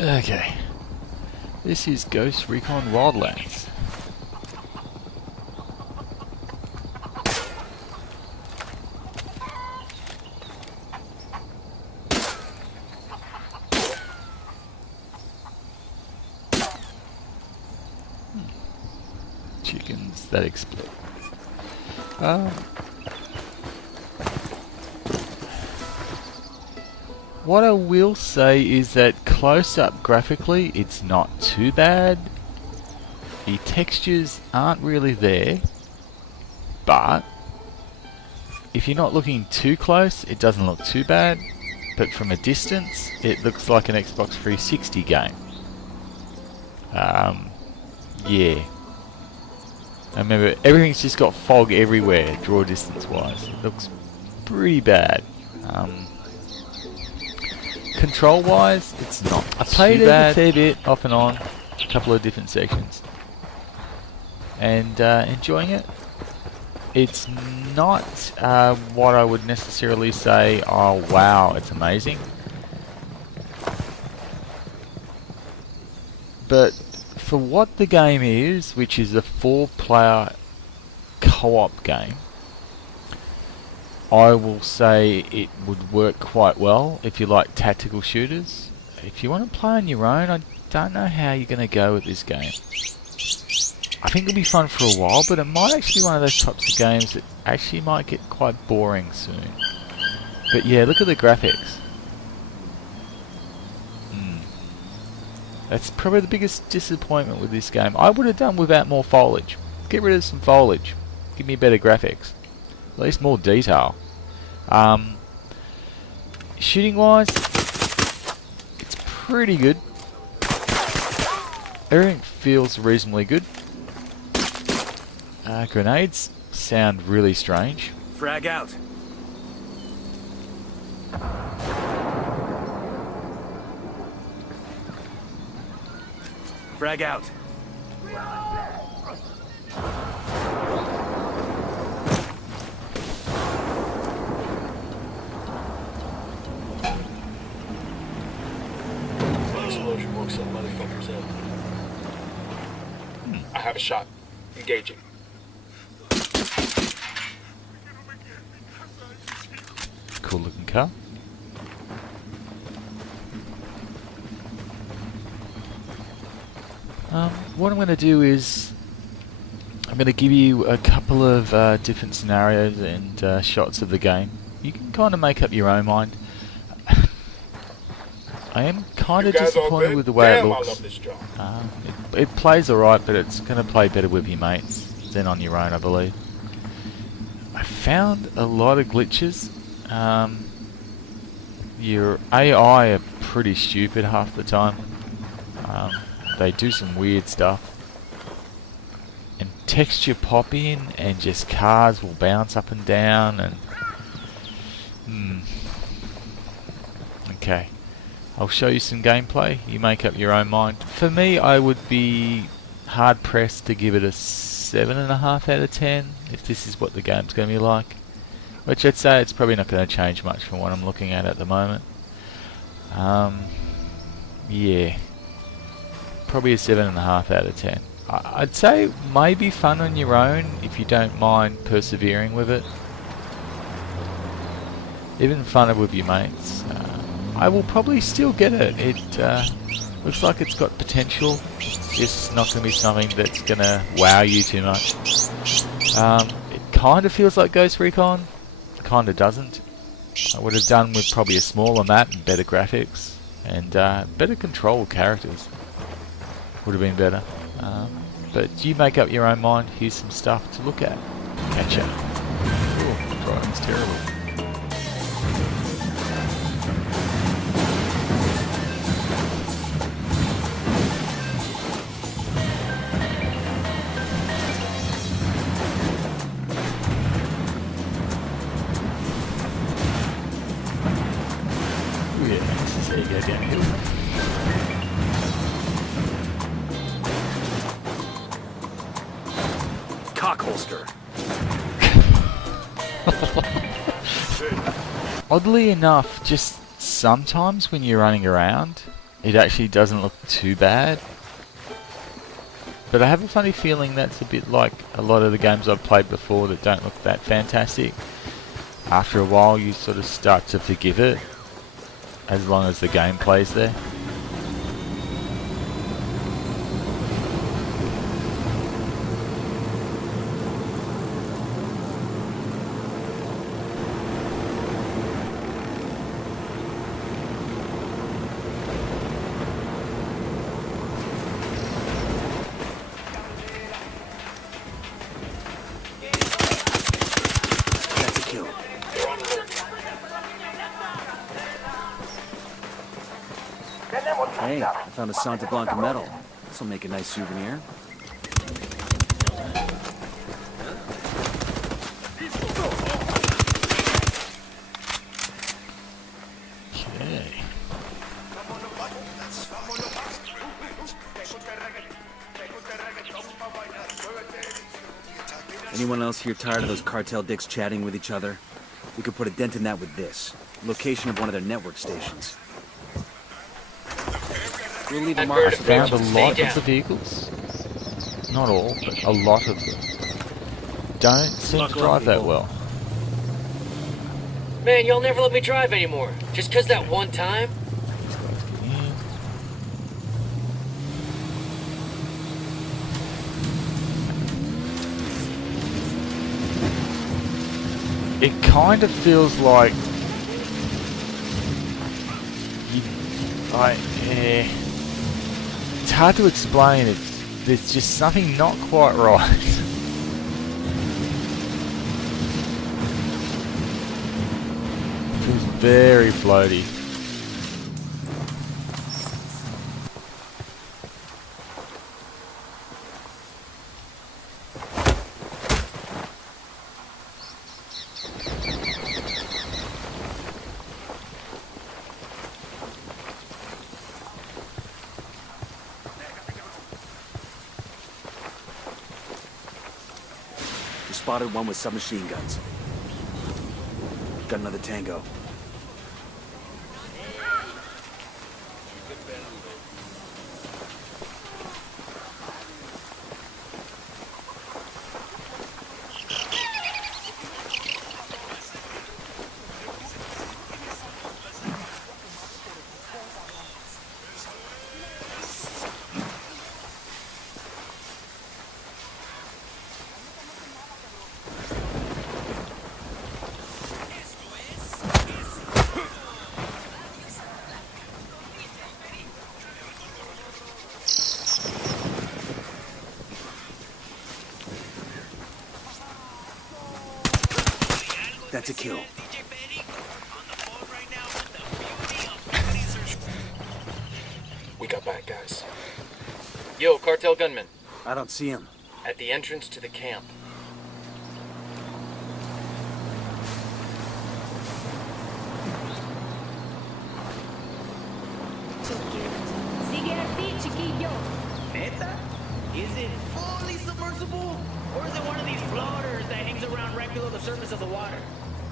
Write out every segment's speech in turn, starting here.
Okay. This is Ghost Recon Wildlands. Chickens that explode. What I will say is that close-up graphically, it's not too bad. The textures aren't really there, but if you're not looking too close, it doesn't look too bad. But from a distance, it looks like an Xbox 360 game. Yeah. I remember everything's just got fog everywhere, draw distance-wise. It looks pretty bad. Control-wise, it's not I played it a fair bit, off and on, a couple of different sections. And enjoying it. It's not what I would necessarily say, oh wow, it's amazing. But for what the game is, which is a 4-player co-op game, I will say it would work quite well if you like tactical shooters. If you want to play on your own, I don't know how you're going to go with this game. I think it'll be fun for a while, but it might actually be one of those types of games that actually might get quite boring soon. But yeah, look at the graphics. That's probably the biggest disappointment with this game. I would have done without more foliage. Get rid of some foliage. Give me better graphics. At least more detail. Shooting wise, it's pretty good. Everything feels reasonably good. Grenades sound really strange. Frag out. Frag out. Explosion woke some motherfuckers up. I have a shot. Engaging. Cool looking car. What I'm going to do is I'm going to give you a couple of different scenarios and shots of the game. You can kind of make up your own mind. I am kind of disappointed with the way it looks. I love this job. It plays alright, but it's going to play better with your mates than on your own, I believe. I found a lot of glitches. Your AI are pretty stupid half the time. They do some weird stuff. And texture pop in and just cars will bounce up and down and... Okay. I'll show you some gameplay. You make up your own mind. For me, I would be hard pressed to give it a 7.5 out of 10 if this is what the game's going to be like. Which I'd say it's probably not going to change much from what I'm looking at the moment. Yeah. Probably a 7.5 out of 10. I'd say it may be fun on your own if you don't mind persevering with it. Even funner with your mates. I will probably still get it. It looks like it's got potential. It's just not going to be something that's going to wow you too much. It kind of feels like Ghost Recon. Kind of doesn't. I would have done with probably a smaller map and better graphics and better control characters. Would have been better. But you make up your own mind. Here's some stuff to look at. Catch ya. Oh, driving's terrible. Oh yeah, this is how you go downhill. Cock holster. Oddly enough, just sometimes when you're running around, it actually doesn't look too bad. But I have a funny feeling that's a bit like a lot of the games I've played before that don't look that fantastic. After a while you sort of start to forgive it, as long as the gameplay's there. That's a kill. They're on alert. Hey, I found a Santa Blanca medal. This'll make a nice souvenir. Okay. Anyone else here tired of those cartel dicks chatting with each other? We could put a dent in that with this. Location of one of their network stations. We'll leave a marker so they Found a don't lot stay of the vehicles. Not all, but a lot of them. Don't seem to Buckle up, drive that people. well. Man, y'all never let me drive anymore. Just 'cause that one time? It kind of feels like it's hard to explain. There's just something not quite right. It feels very floaty. We spotted one with submachine guns. Got another tango. That's a kill. We got bad guys. Yo, cartel gunman. I don't see him. At the entrance to the camp. Sigue así, chiquillo. Neta? Is it fully submersible? Or is it one of these floaters that hangs around right below the surface of the water?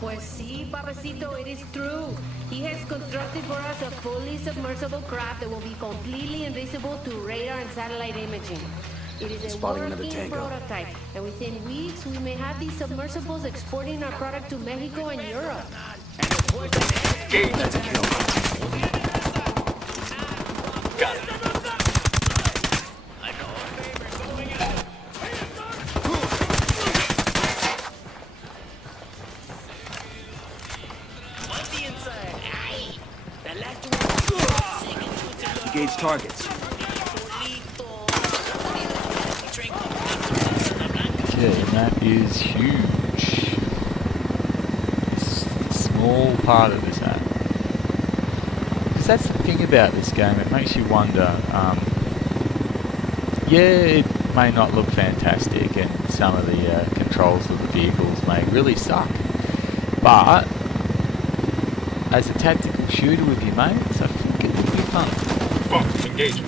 Pues sí, papacito, it is true. He has constructed for us a fully submersible craft that will be completely invisible to radar and satellite imaging. It is a Spotting another working tango. prototype, and within weeks we may have these submersibles exporting our product to Mexico and Europe. That's a kill. Got it. On the inside. Ay! That last one. Engage targets. Okay, map is huge. It's a small part of this map. Because that's the thing about this game, it makes you wonder, yeah, it may not look fantastic and some of the controls of the vehicles may really suck, but as a tactical shooter with your mates, I think it would be fun. Fuck, engaging.